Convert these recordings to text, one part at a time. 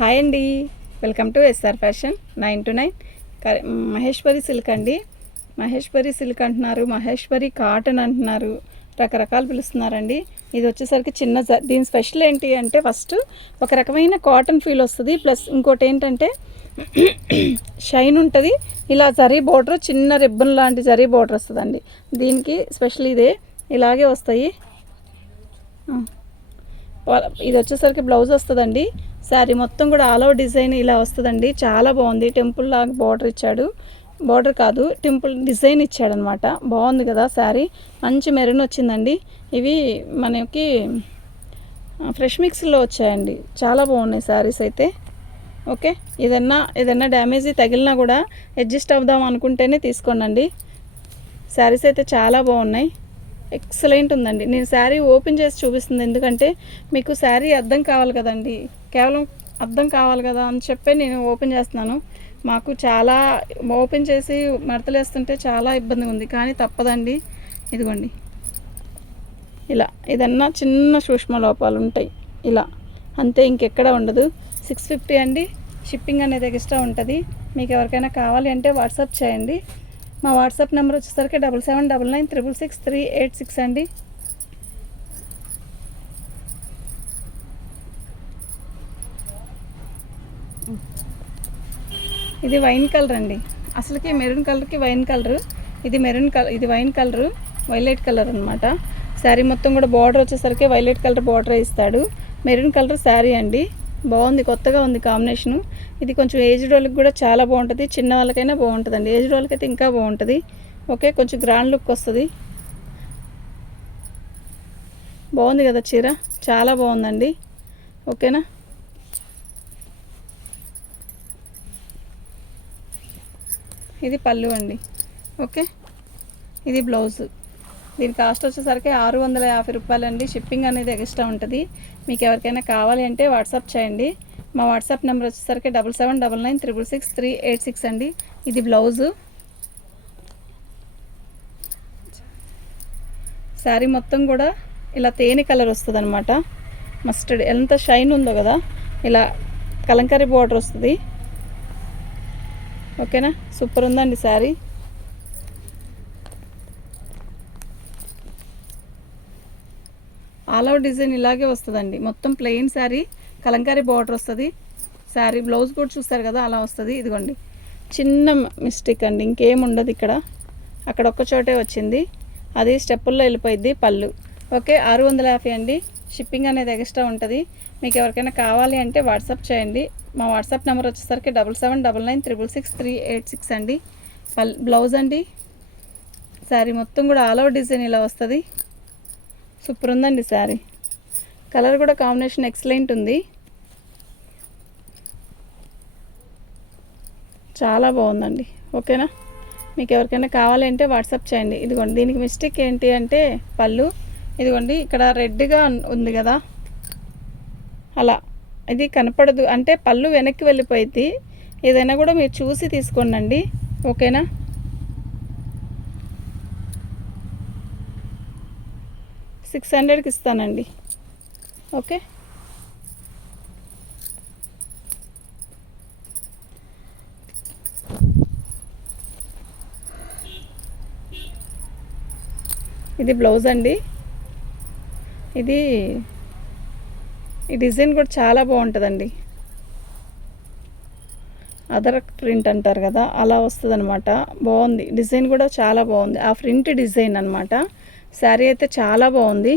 Hi అండి. Welcome to SR fashion nine two nine. Maheshwari silk అండి. Maheshwari silk అంటున్నారు Maheshwari cotton అంటున్నారు రకరకాలు పిలుస్తున్నారండి. ఇది వచ్చేసరికి చిన్న జ- దీని స్పెషల్ ఏంటి అంటే ఫస్ట్ ఒక రకమైన కాటన్ ఫీల్ వస్తుంది. ప్లస్ ఇంకోటి ఏంటంటే షైన్ ఉంటుంది. ఇలా జరీ బోర్డర్ చిన్న రిబ్బన్ లాంటి జరీ బోర్డర్ వస్తుందండి. దీనికి స్పెషల్ ఇదే. ఇలాగే వస్తాయి. ఇది వచ్చేసరికి బ్లౌజ్ వస్తుందండి. శారీ మొత్తం కూడా ఆల్ ఓవర్ డిజైన్ ఇలా వస్తుందండి. చాలా బాగుంది. టెంపుల్ లాగా బార్డర్ ఇచ్చాడు. బార్డర్ కాదు టెంపుల్ డిజైన్ ఇచ్చాడనమాట. బాగుంది కదా శారీ మంచి మెరూన్ వచ్చిందండి. ఇవి మనకి ఫ్రెష్ మిక్స్లో వచ్చాయండి. చాలా బాగున్నాయి శారీస్ అయితే. ఓకే? ఏదన్నా ఏదన్నా డ్యామేజ్ తగిలినా కూడా అడ్జస్ట్ అవుదాం అనుకుంటేనే తీసుకోండి శారీస్ అయితే చాలా బాగున్నాయి. ఎక్సలెంట్ ఉందండి. నేను శారీ ఓపెన్ చేసి చూపిస్తుంది. ఎందుకంటే మీకు శారీ అర్థం కావాలి కదండి. కేవలం అర్థం కావాలి కదా అని చెప్పి నేను ఓపెన్ చేస్తున్నాను. మాకు చాలా ఓపెన్ చేసి మడతలేస్తుంటే చాలా ఇబ్బందిగా ఉంది. కానీ తప్పదండి. ఇదిగోండి. ఇలా ఏదన్నా చిన్న సూక్ష్మ లోపాలు ఉంటాయి. ఇలా. అంతే ఇంకెక్కడ ఉండదు. సిక్స్ ఫిఫ్టీ అండి. షిప్పింగ్ అనేది ఎక్స్ట్రా ఉంటుంది. మీకు ఎవరికైనా కావాలి అంటే వాట్సాప్ చేయండి. మా వాట్సాప్ నెంబర్ వచ్చేసరికి double seven double nine triple six three eight six అండి. ఇది వైన్ కలర్ అండి. అసలుకి మెరూన్ కలర్కి వైన్ కలర్. ఇది మెరూన్ కలర్ ఇది వైన్ కలర్ వైలెట్ కలర్ అనమాట శారీ మొత్తం కూడా బార్డర్ వచ్చేసరికి వైలెట్ కలర్ బార్డర్ ఇస్తాడు. మెరూన్ కలర్ శారీ అండి. బాగుంది కొత్తగా ఉంది కాంబినేషను. ఇది కొంచెం ఏజ్డ్ వాళ్ళకి కూడా చాలా బాగుంటుంది. చిన్న వాళ్ళకైనా బాగుంటుందండి. ఏజ్డ్ వాళ్ళకైతే ఇంకా బాగుంటుంది. ఓకే కొంచెం గ్రాండ్ లుక్ వస్తుంది. బాగుంది కదా చీర? చాలా బాగుందండి. ఓకేనా? ఇది పళ్ళు అండి. ఓకే? ఇది బ్లౌజ్. దీని కాస్ట్ వచ్చేసరికి ఆరు వందల యాభై రూపాయలండి. షిప్పింగ్ అనేది ఎక్స్ట్రా ఉంటుంది. మీకు ఎవరికైనా కావాలి అంటే వాట్సాప్ చేయండి. మా వాట్సాప్ నెంబర్ వచ్చేసరికి double seven double nine triple six three eight six అండి. ఇది బ్లౌజు. శారీ మొత్తం కూడా ఇలా తేనె కలర్ వస్తుంది అనమాట మస్టర్డ్. ఎంత షైన్ ఉందో కదా. ఇలా కలంకారీ బార్డర్ వస్తుంది. ఓకేనా? సూపర్ ఉందండి శారీ. ఆల్ అవుట్ డిజైన్ ఇలాగే వస్తుందండి. మొత్తం ప్లెయిన్ శారీ కలంకారీ బార్డర్ వస్తుంది. శారీ బ్లౌజ్ కూడా చూస్తారు కదా అలా వస్తుంది. ఇదిగోండి. చిన్న మిస్టేక్ అండి ఇంకేం ఉండదు ఇక్కడ. అక్కడ ఒక్క చోటే వచ్చింది. అది స్టెప్పుల్లో వెళ్ళిపోయింది పళ్ళు. ఓకే ఆరు వందల యాభై అండి. షిప్పింగ్ అనేది ఎక్స్ట్రా ఉంటుంది. మీకు ఎవరికైనా కావాలి అంటే వాట్సాప్ చేయండి. మా వాట్సాప్ నెంబర్ వచ్చేసరికి double seven double nine triple six three eight six అండి. పల్ బ్లౌజ్ అండి. శారీ మొత్తం కూడా ఆల్ అవుట్ డిజైన్ ఇలా వస్తుంది. సూపర్ ఉందండి శారీ. కలర్ కూడా కాంబినేషన్ ఎక్సలెంట్ ఉంది. చాలా బాగుందండి. ఓకేనా? మీకు ఎవరికైనా కావాలి అంటే వాట్సాప్ చేయండి. ఇదిగోండి దీనికి మిస్టేక్ ఏంటి అంటే పళ్ళు. ఇదిగోండి ఇక్కడ రెడ్గా ఉంది కదా? అలా. ఇది కనపడదు. అంటే పళ్ళు వెనక్కి వెళ్ళిపోయింది ఏదైనా కూడా మీరు చూసి తీసుకోండి ఓకేనా? సిక్స్ హండ్రెడ్కి ఇస్తానండి. ఓకే? ఇది బ్లౌజ్ అండి. ఇది ఈ డిజైన్ కూడా చాలా బాగుంటుందండి. అదర్ ప్రింట్ అంటారు కదా అలా వస్తుంది అనమాట బాగుంది. డిజైన్ కూడా చాలా బాగుంది. ఆ ప్రింట్ డిజైన్ అనమాట శారీ అయితే చాలా బాగుంది.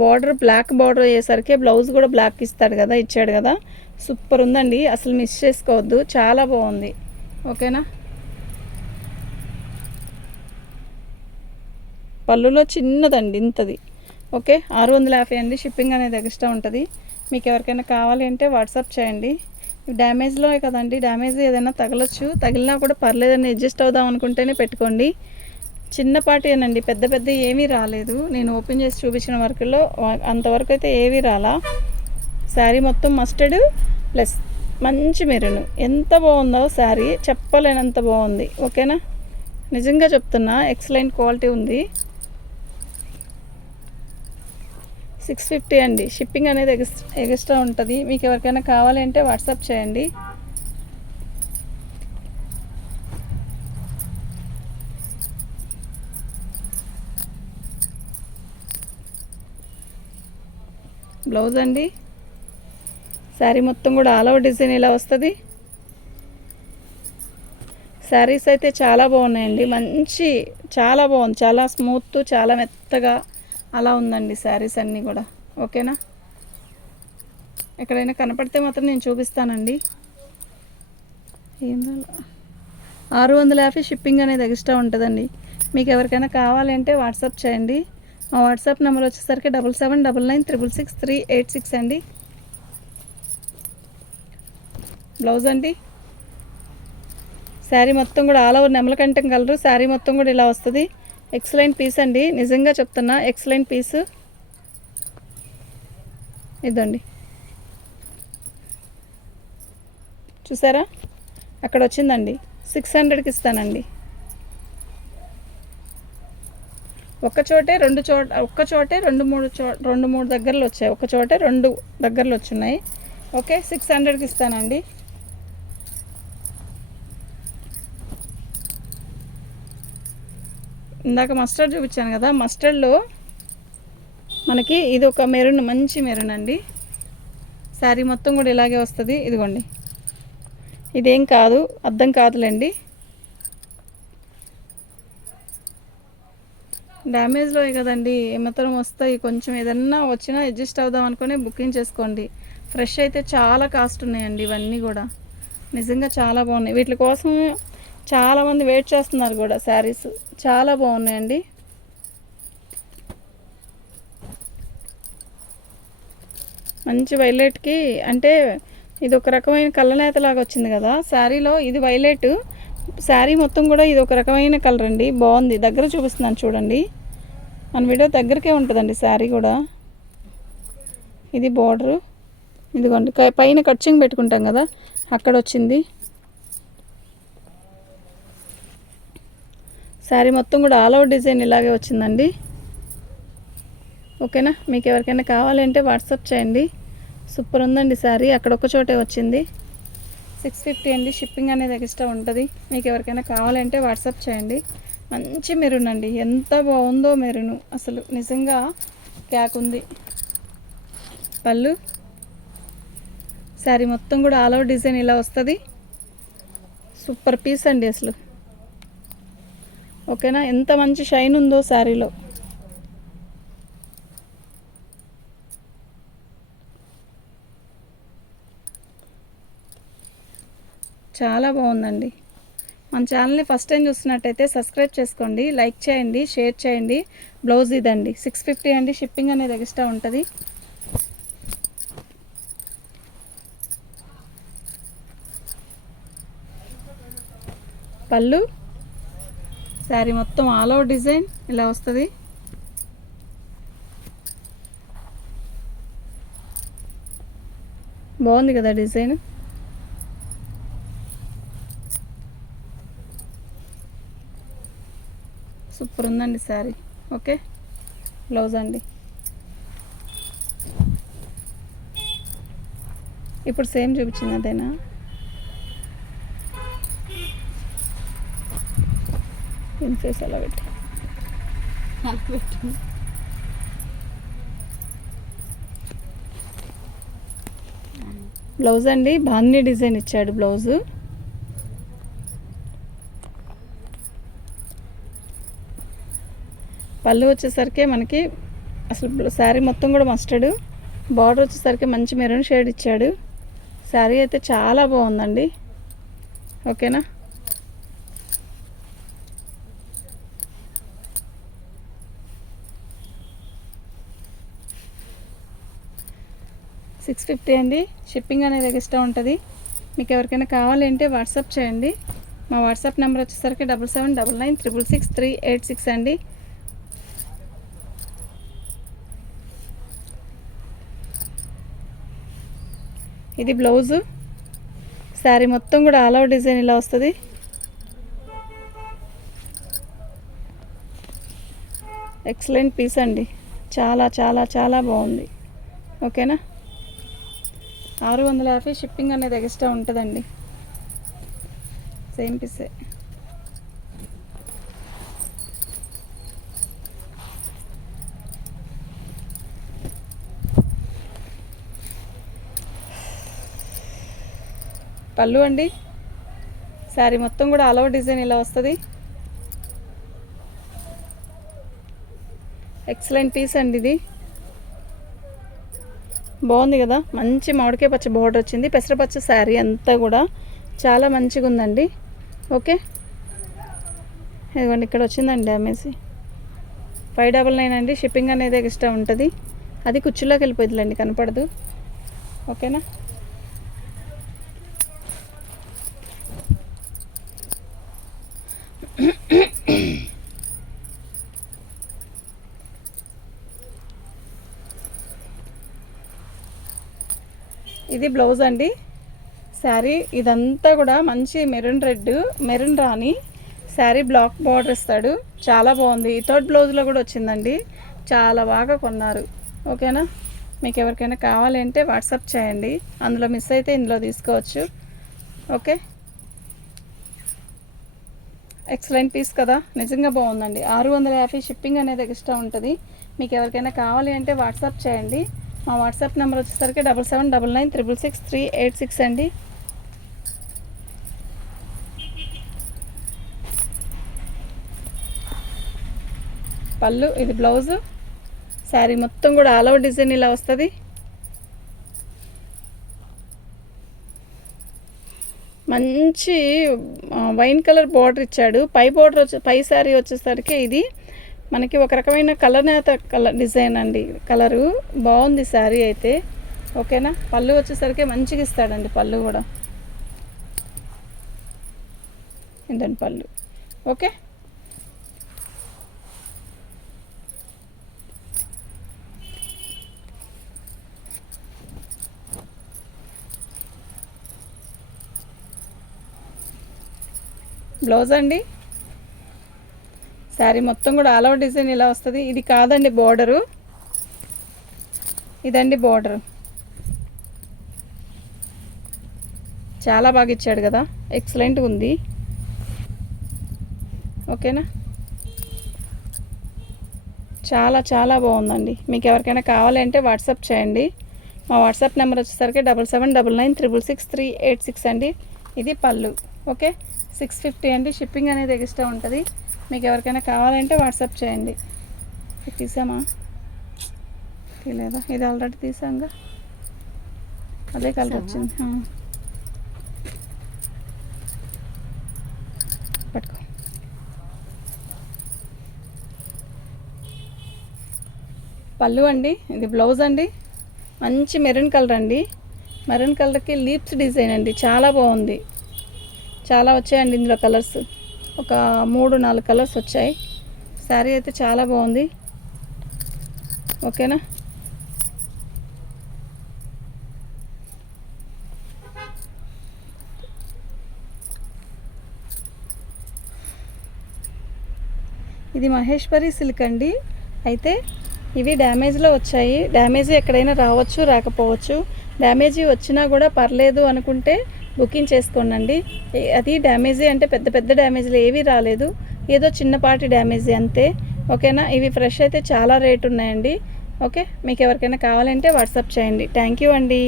బార్డర్ బ్లాక్ బార్డర్ అయ్యేసరికి బ్లౌజ్ కూడా బ్లాక్ ఇస్తాడు కదా ఇచ్చాడు కదా. సూపర్ ఉందండి. అసలు మిస్ చేసుకోవద్దు. చాలా బాగుంది. ఓకేనా? పళ్ళులో చిన్నదండి ఇంతది. ఓకే? ఆరు వందల యాభై అండి. షిప్పింగ్ అనేది ఎక్స్ట్రా ఉంటుంది. మీకు ఎవరికైనా కావాలి అంటే వాట్సాప్ చేయండి. డ్యామేజ్లో కదండి డ్యామేజ్ ఏదైనా తగలచ్చు. తగిలినా కూడా పర్లేదని అడ్జస్ట్ అవుదాం అనుకుంటేనే పెట్టుకోండి. చిన్నపాటినండి పెద్ద పెద్ద ఏమీ రాలేదు. నేను ఓపెన్ చేసి చూపించిన వరకులో అంతవరకు అయితే ఏవీ రాలా. శారీ మొత్తం మస్టర్డ్ ప్లస్ మంచి మెరును. ఎంత బాగుందో శారీ చెప్పలేనంత బాగుంది. ఓకేనా? నిజంగా చెప్తున్నా ఎక్సలెంట్ క్వాలిటీ ఉంది. సిక్స్ ఫిఫ్టీ అండి. షిప్పింగ్ అనేది ఎక్స్ ఎక్స్ట్రా ఉంటుంది. మీకు ఎవరికైనా కావాలి అంటే వాట్సాప్ చేయండి. బ్లౌజ్ అండి. శారీ మొత్తం కూడా ఆల్ ఓవర్ డిజైన్ ఇలా వస్తుంది. శారీస్ అయితే చాలా బాగున్నాయండి. మంచి చాలా బాగుంది. చాలా స్మూత్ చాలా మెత్తగా. అలా ఉందండి శారీస్ అన్నీ కూడా. ఓకేనా? ఎక్కడైనా కనపడితే మాత్రం నేను చూపిస్తానండి. ఏందో ఆరు వందల యాభై షిప్పింగ్ అనేది ఎక్స్ట్రా ఉంటుందండి. మీకు ఎవరికైనా కావాలంటే వాట్సాప్ చేయండి. మా వాట్సాప్ నెంబర్ వచ్చేసరికి double seven double nine triple six three eight six అండి. బ్లౌజ్ అండి? శారీ మొత్తం కూడా ఆల్ ఓవర్ నెమలకంఠం కలరు శారీ మొత్తం కూడా ఇలా వస్తుంది. ఎక్సలెంట్ పీస్ అండి. నిజంగా చెప్తున్నా ఎక్సలెంట్ పీసు ఇదండి. చూసారా? అక్కడ వచ్చిందండి. సిక్స్ హండ్రెడ్కి ఇస్తానండి. ఒక్క చోటే రెండు చోట ఒక్క చోటే రెండు మూడు చో రెండు మూడు దగ్గరలు వచ్చాయి. ఒక చోటే రెండు దగ్గరలు వచ్చున్నాయి ఓకే సిక్స్ హండ్రెడ్కి ఇస్తానండి. ఇందాక మస్టర్డ్ చూపించాను కదా మస్టర్డ్లో మనకి ఇది ఒక మెరూన్ మంచి మెరూన్ అండి. శారీ మొత్తం కూడా ఇలాగే వస్తుంది. ఇదిగోండి. ఇదేం కాదు అర్థం కాదులేండి. డ్యామేజ్లో కదండి ఏమాత్రం వస్తాయి. కొంచెం ఏదన్నా వచ్చినా అడ్జస్ట్ అవుదాం అనుకుని బుకింగ్ చేసుకోండి. ఫ్రెష్ అయితే చాలా కాస్ట్ ఉన్నాయండి ఇవన్నీ కూడా. నిజంగా చాలా బాగున్నాయి. వీటి కోసం చాలామంది వెయిట్ చేస్తున్నారు కూడా శారీస్ చాలా బాగున్నాయండి. మంచి వైలెట్కి అంటే ఇది ఒక రకమైన కళ్ళనేతలాగా వచ్చింది కదా శారీలో ఇది వైలెట్ శారీ మొత్తం కూడా ఇది ఒక రకమైన కలర్ అండి. బాగుంది. దగ్గర చూపిస్తున్నాను చూడండి. మన వీడియో దగ్గరకే ఉంటుందండి శారీ కూడా. ఇది బార్డరు ఇదిగోండి. క- పైన కట్చింగ్ పెట్టుకుంటాం కదా అక్కడ వచ్చింది. శారీ మొత్తం కూడా ఆల్ ఓవర్ డిజైన్ ఇలాగే వచ్చిందండి. ఓకేనా? మీకు ఎవరికైనా కావాలంటే వాట్సాప్ చేయండి. సూపర్ ఉందండి శారీ అక్కడ ఒక చోటే వచ్చింది. సిక్స్ ఫిఫ్టీ అండి. షిప్పింగ్ అనేది ఎక్స్ట్రా ఉంటుంది. మీకు ఎవరికైనా కావాలంటే వాట్సాప్ చేయండి. మంచి మెరూన్ అండి. ఎంత బాగుందో మెరూను. అసలు నిజంగా క్యాక్ ఉంది. పళ్ళు. శారీ మొత్తం కూడా ఆల్ ఓవర్ డిజైన్ ఇలా వస్తుంది. సూపర్ పీస్ అండి అసలు. ఓకేనా? ఎంత మంచి షైన్ ఉందో శారీలో. చాలా బాగుందండి. మన ఛానల్ని ఫస్ట్ టైం చూస్తున్నట్టయితే సబ్స్క్రైబ్ చేసుకోండి లైక్ చేయండి షేర్ చేయండి. బ్లౌజ్ ఇదండి. సిక్స్ ఫిఫ్టీ అండి షిప్పింగ్ అనేది ఎక్స్ట్రా ఉంటుంది. పళ్ళు? శారీ మొత్తం ఆల్ ఓవర్ డిజైన్ ఇలా వస్తుంది. బాగుంది కదా డిజైన్? సూపర్ ఉందండి శారీ. ఓకే? బ్లౌజ్ అండి. ఇప్పుడు సేమ్ చూపించింది అదేనా ఫేస్ అలా పెట్టి. బ్లౌజ్ అండి బాగుంది డిజైన్ ఇచ్చాడు బ్లౌజు. పళ్ళు వచ్చేసరికి మనకి అసలు శారీ మొత్తం కూడా మస్టర్డ్ బార్డర్ వచ్చేసరికి మంచి మెరూన్ షేడ్ ఇచ్చాడు. శారీ అయితే చాలా బాగుందండి. ఓకేనా? సిక్స్ ఫిఫ్టీ అండి. షిప్పింగ్ అనేది ఎక్స్ట్రా ఉంటుంది. మీకు ఎవరికైనా కావాలంటే వాట్సాప్ చేయండి. మా వాట్సాప్ నెంబర్ వచ్చేసరికి double seven double nine triple six three eight six అండి. ఇది బ్లౌజు. శారీ మొత్తం కూడా ఆల్ అవుట్ డిజైన్ ఇలా వస్తుంది. ఎక్సలెంట్ పీస్ అండి. చాలా చాలా చాలా బాగుంది. ఓకేనా ఆరు వందల యాభై షిప్పింగ్ అనేది ఎక్స్ట్రా ఉంటుందండి. సేమ్ పీసే. పళ్ళు అండి. శారీ మొత్తం కూడా అలవ డిజైన్ ఇలా వస్తుంది. ఎక్సలెంట్ పీస్ అండి ఇది. బాగుంది కదా? మంచి మామిడికాయ పచ్చ బోర్డర్ వచ్చింది. పెసరపచ్చ శారీ అంతా కూడా చాలా మంచిగా ఉందండి. ఓకే? ఇదిగోండి ఇక్కడ వచ్చిందండి డ్యామేజ్ ఫైవ్ డబల్ నైన్ అండి. షిప్పింగ్ అనేది ఎక్స్ట్రా ఉంటుంది. అది కుర్చీలోకి వెళ్ళిపోతుందిలేండి కనపడదు. ఓకేనా? ఇది బ్లౌజ్ అండి. శారీ ఇదంతా కూడా మంచి మెరూన్ రెడ్ మెరూన్ రాణి. శారీ బ్లాక్ బార్డర్ ఇస్తాడు. చాలా బాగుంది. థర్డ్ బ్లౌజ్లో కూడా వచ్చిందండి. చాలా బాగా కొన్నారు. ఓకేనా? మీకు ఎవరికైనా కావాలి అంటే వాట్సాప్ చేయండి. అందులో మిస్ అయితే ఇందులో తీసుకోవచ్చు. ఓకే? ఎక్సలెంట్ పీస్ కదా. నిజంగా బాగుందండి. ఆరు వందల యాభై షిప్పింగ్ అనేది ఎక్స్ట్రా ఉంటుంది. మీకు ఎవరికైనా కావాలి అంటే వాట్సాప్ చేయండి. మా వాట్సాప్ నెంబర్ వచ్చేసరికి double seven double nine triple six three eight six అండి. పళ్ళు ఇది బ్లౌజు. శారీ మొత్తం కూడా ఆల్ ఓవర్ డిజైన్ ఇలా వస్తుంది. మంచి వైన్ కలర్ బార్డర్ ఇచ్చాడు. పై బార్డర్ వచ్చే పై శారీ వచ్చేసరికి ఇది మనకి ఒక రకమైన కలర్ నేత కలర్ డిజైన్ అండి. కలరు బాగుంది శారీ అయితే. ఓకేనా? పళ్ళు వచ్చేసరికి మంచిగా ఇస్తాడండి పళ్ళు కూడా. ఇదండి పళ్ళు. ఓకే? బ్లౌజ్ అండి? శారీ మొత్తం కూడా ఆల్ ఓవర్ డిజైన్ ఇలా వస్తుంది. ఇది కాదండి బోర్డరు. ఇదండి బోర్డరు. చాలా బాగా ఇచ్చాడు కదా. ఎక్సలెంట్గా ఉంది. ఓకేనా? చాలా చాలా బాగుందండి. మీకు ఎవరికైనా కావాలంటే వాట్సాప్ చేయండి. మా వాట్సాప్ నెంబర్ వచ్చేసరికి double seven double nine triple six three eight six అండి. ఇది పళ్ళు. ఓకే? సిక్స్ ఫిఫ్టీ అండి. షిప్పింగ్ అనేది ఎక్స్ట్రా ఉంటుంది. మీకు ఎవరికైనా కావాలంటే వాట్సాప్ చేయండి. తీసామా? తీలేదా? ఇది ఆల్రెడీ తీసాంగా? అదే కలర్ వచ్చింది. పట్టుకో. పళ్ళు అండి. ఇది బ్లౌజ్ అండి. మంచి మెరూన్ కలర్ అండి. మెరూన్ కలర్కి లీప్స్ డిజైన్ అండి. చాలా బాగుంది. చాలా వచ్చాయండి ఇందులో కలర్స్. ఒక మూడు నాలుగు కలర్స్ వచ్చాయి. శారీ అయితే చాలా బాగుంది. ఓకేనా? ఇది మహేశ్వరి సిల్క్ అండి. అయితే ఇవి డ్యామేజ్లో వచ్చాయి. డ్యామేజ్ ఎక్కడైనా రావచ్చు రాకపోవచ్చు. డ్యామేజీ వచ్చినా కూడా పర్లేదు అనుకుంటే బుకింగ్ చేసుకోండి అది డ్యామేజే అంటే పెద్ద పెద్ద డ్యామేజ్లు ఏవి రాలేదు. ఏదో చిన్నపాటి డ్యామేజ్ అంతే. ఓకేనా? ఇవి ఫ్రెష్ అయితే చాలా రేట్ ఉన్నాయండి ఓకే? మీకు ఎవరికైనా కావాలంటే వాట్సాప్ చేయండి. థ్యాంక్ యూ అండి.